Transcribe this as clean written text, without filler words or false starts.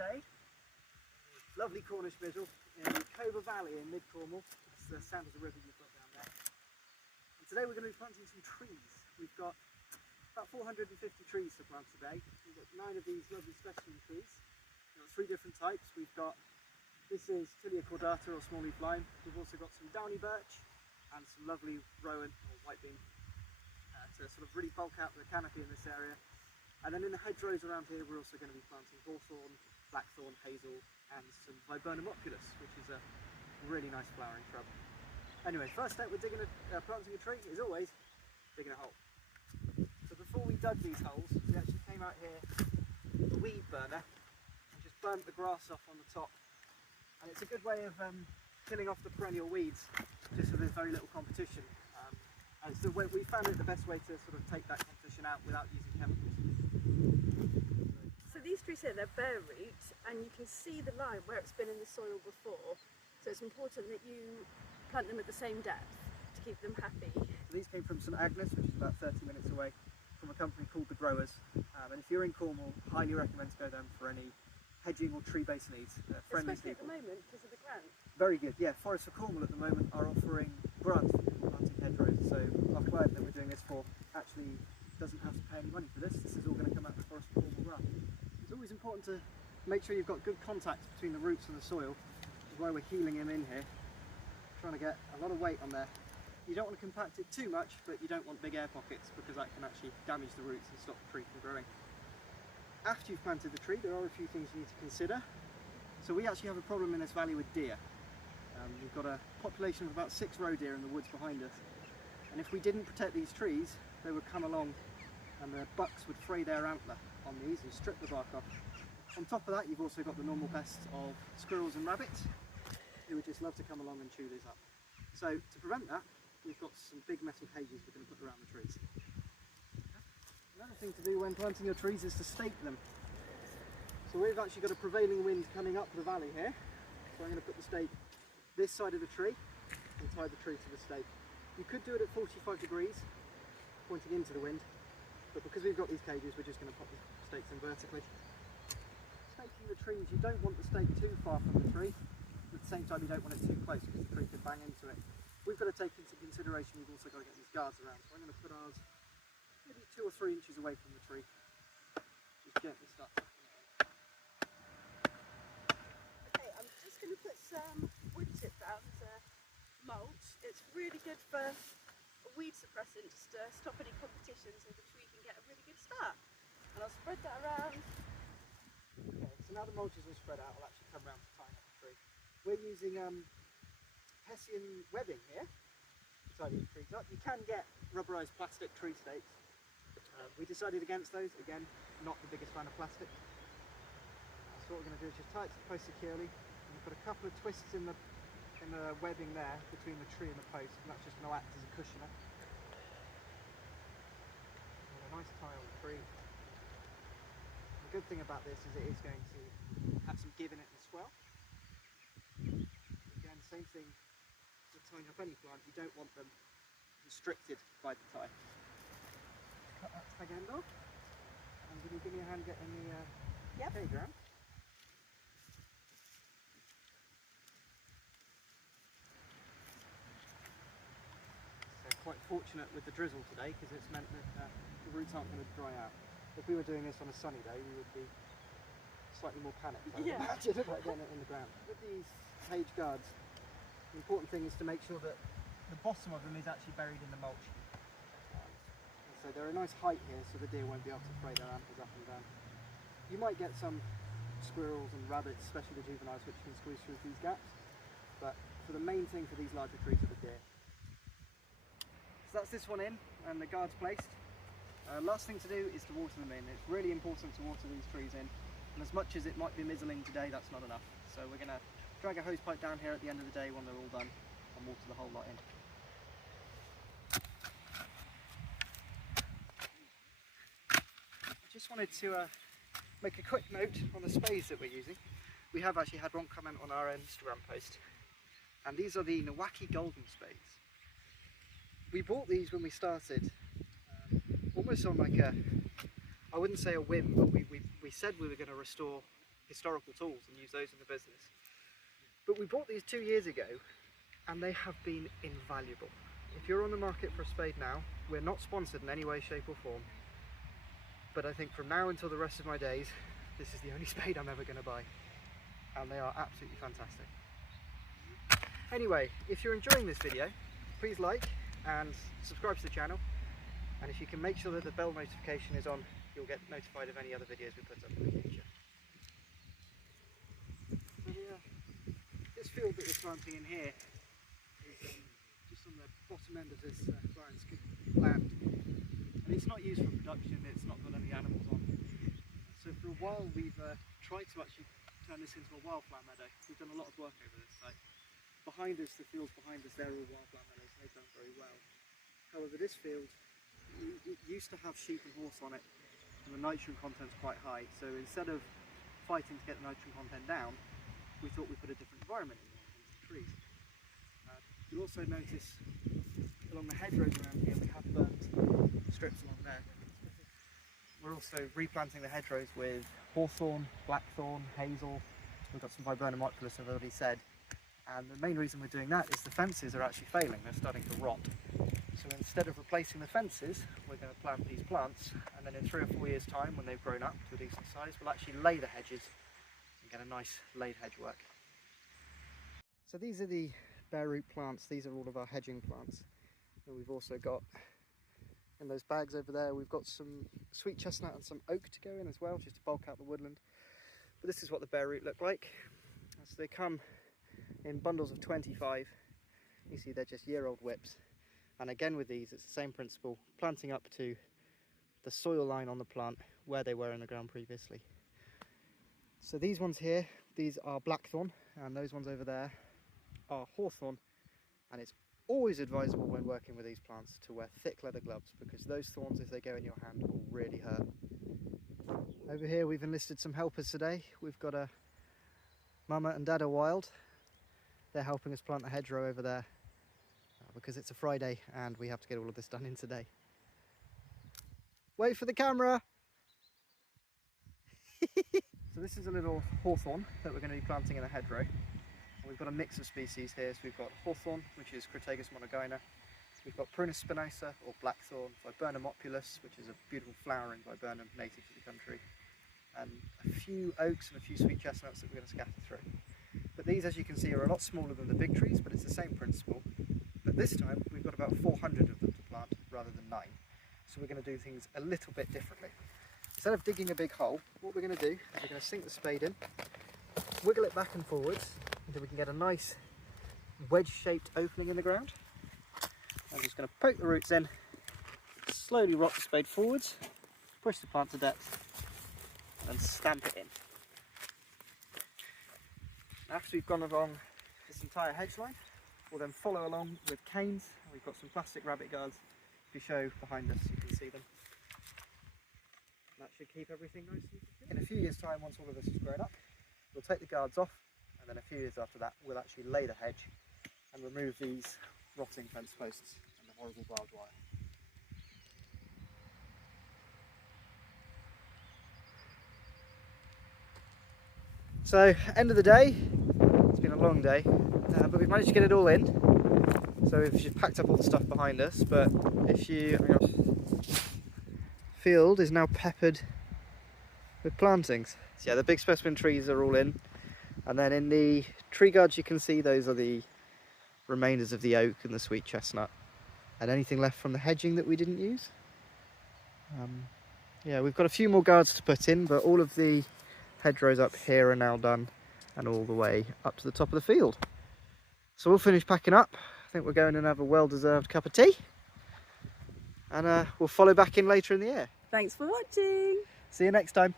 today. Lovely Cornish middle in the Cobra Valley in mid-Cornwall. It's the sound of the river you've got down there. And today we're going to be planting some trees. We've got about 450 trees to plant today. We've got 9 of these lovely specimen trees. We've got 3 different types. This is Tilia cordata or small leaf lime. We've also got some downy birch and some lovely rowan or white beam to sort of really bulk out the canopy in this area. And then in the hedgerows around here we're also going to be planting hawthorn, blackthorn, hazel and some viburnum opulus, which is a really nice flowering shrub. Anyway, first step with planting a tree is always digging a hole. So before we dug these holes, we actually came out here with a weed burner and just burnt the grass off on the top. And it's a good way of killing off the perennial weeds, just so there's very little competition. And so we found it the best way to sort of take that competition out without using chemicals. So these trees here, they're bare root, and you can see the line where it's been in the soil before. So it's important that you plant them at the same depth to keep them happy. So these came from St Agnes, which is about 30 minutes away, from a company called The Growers. And if you're in Cornwall, highly recommend to go them for any hedging or tree-based needs. Friendly Especially people. at the moment because of the grant. Very good, yeah. Forests for Cornwall at the moment are offering grants for people planting hedgerows. So our client that we're doing this for actually doesn't have to pay any money for this. This is all going to come out of the Forest for Cornwall grant. It's always important to make sure you've got good contact between the roots and the soil, which is why we're heeling him in here, trying to get a lot of weight on there. You don't want to compact it too much, but you don't want big air pockets because that can actually damage the roots and stop the tree from growing. After you've planted the tree, there are a few things you need to consider. So we actually have a problem in this valley with deer. We've got a population of about 6 roe deer in the woods behind us. And if we didn't protect these trees, they would come along and the bucks would fray their antler on these and strip the bark off. On top of that, you've also got the normal pests of squirrels and rabbits, who would just love to come along and chew these up. So to prevent that, we've got some big metal cages we're going to put around the trees. Another thing to do when planting your trees is to stake them. So we've actually got a prevailing wind coming up the valley here. So I'm going to put the stake this side of the tree and tie the tree to the stake. You could do it at 45 degrees, pointing into the wind, but because we've got these cages, we're just going to pop the stakes in vertically. Staking the trees, you don't want the stake too far from the tree, but at the same time you don't want it too close because the tree could bang into it. We've got to take into consideration we've also got to get these guards around, so I'm going to put ours maybe 2 or 3 inches away from the tree. Just gently start. Okay, I'm just going to put some wood chip down to mulch. It's really good for a weed suppressant just to stop any competition so the tree can get a really good start. And I'll spread that around. Okay, so now the mulch is all spread out, I'll actually come around to tying up the tree. We're using Hessian webbing here to tie these trees up. You can get rubberised plastic tree stakes. We decided against those, again, not the biggest fan of plastic. So what we're going to do is just tie it to the post securely, and we've got a couple of twists in the webbing there between the tree and the post, and that's just going to act as a cushioner. And a nice tie on the tree. The good thing about this is it is going to have some give in it as well. Again, same thing with tying up any plant, you don't want them restricted by the tie. Cut that tag end off, and can you give me a hand getting the cage around? So quite fortunate with the drizzle today because it's meant that the roots aren't going to dry out. If we were doing this on a sunny day, we would be slightly more panicked, I would imagine, about getting it in the ground. With these cage guards, the important thing is to make sure that the bottom of them is actually buried in the mulch. So they're a nice height here, so the deer won't be able to fray their antlers up and down. You might get some squirrels and rabbits, especially the juveniles, which can squeeze through these gaps. But for the main thing for these larger trees are the deer. So that's this one in, and the guard's placed. Last thing to do is to water them in. It's really important to water these trees in, and as much as it might be mizzling today, that's not enough. So we're going to drag a hose pipe down here at the end of the day when they're all done and water the whole lot in. I just wanted to make a quick note on the spades that we're using. We have actually had one comment on our Instagram post, and these are the Nowaki Golden Spades. We bought these when we started, almost on like a, I wouldn't say a whim, but we said we were going to restore historical tools and use those in the business. But we bought these 2 years ago and they have been invaluable. If you're on the market for a spade now, we're not sponsored in any way, shape or form, but I think from now until the rest of my days, this is the only spade I'm ever going to buy, and they are absolutely fantastic. Anyway, if you're enjoying this video, please like and subscribe to the channel, and if you can make sure that the bell notification is on, you'll get notified of any other videos we put up in the future. So this field that we're planting in here is just on the bottom end of this client's land, and it's not used for production, it's not got any animals on. So for a while we've tried to actually turn this into a wildflower meadow. We've done a lot of work over this site. Behind us, the fields behind us, they're all wildflower meadows and they've done very well. However, this field, it used to have sheep and horse on it, and the nitrogen content's quite high, so instead of fighting to get the nitrogen content down, we thought we'd put a different environment in the trees. You'll also notice along the hedgerows around here we have burnt strips along there. We're also replanting the hedgerows with hawthorn, blackthorn, hazel. We've got some viburnum oculus, I've already said. And the main reason we're doing that is the fences are actually failing, they're starting to rot. So instead of replacing the fences, we're going to plant these plants, and then in 3 or 4 years' time, when they've grown up to a decent size, we'll actually lay the hedges and get a nice laid hedge work. So these are the bare root plants, these are all of our hedging plants. And we've also got, in those bags over there, we've got some sweet chestnut and some oak to go in as well, just to bulk out the woodland. But this is what the bare root look like. So they come in bundles of 25. You see they're just year-old whips. And again with these, it's the same principle, planting up to the soil line on the plant where they were in the ground previously. So these ones here, these are blackthorn, and those ones over there are hawthorn. And it's always advisable when working with these plants to wear thick leather gloves, because those thorns, if they go in your hand, will really hurt. Over here we've enlisted some helpers today. We've got a Mama and Dada Wild. They're helping us plant the hedgerow over there because it's a Friday and we have to get all of this done in today. Wait for the camera! So this is a little hawthorn that we're going to be planting in a hedgerow. We've got a mix of species here, so we've got hawthorn, which is Crataegus monogyna. We've got Prunus spinosa, or blackthorn, viburnum opulus, which is a beautiful flowering viburnum native to the country, and a few oaks and a few sweet chestnuts that we're going to scatter through. But these, as you can see, are a lot smaller than the big trees, but it's the same principle. But this time we've got about 400 of them to plant rather than 9. So we're going to do things a little bit differently. Instead of digging a big hole, what we're going to do is we're going to sink the spade in, wiggle it back and forwards until we can get a nice wedge-shaped opening in the ground. I'm just going to poke the roots in, slowly rock the spade forwards, push the plant to depth and stamp it in. After we've gone along this entire hedge line, we'll then follow along with canes. We've got some plastic rabbit guards. If you show behind us, you can see them. That should keep everything nice and secure. In a few years' time, once all of this has grown up, we'll take the guards off, and then a few years after that, we'll actually lay the hedge and remove these rotting fence posts and the horrible barbed wire. So, end of the day, it's been a long day, but we've managed to get it all in. So we've just packed up all the stuff behind us, but field is now peppered with plantings. So yeah, the big specimen trees are all in, and then in the tree guards you can see those are the remainders of the oak and the sweet chestnut, and anything left from the hedging that we didn't use. Yeah, we've got a few more guards to put in, but all of the hedgerows up here are now done, and all the way up to the top of the field. So we'll finish packing up. I think we're going and have a well-deserved cup of tea, and we'll follow back in later in the year. Thanks for watching. See you next time.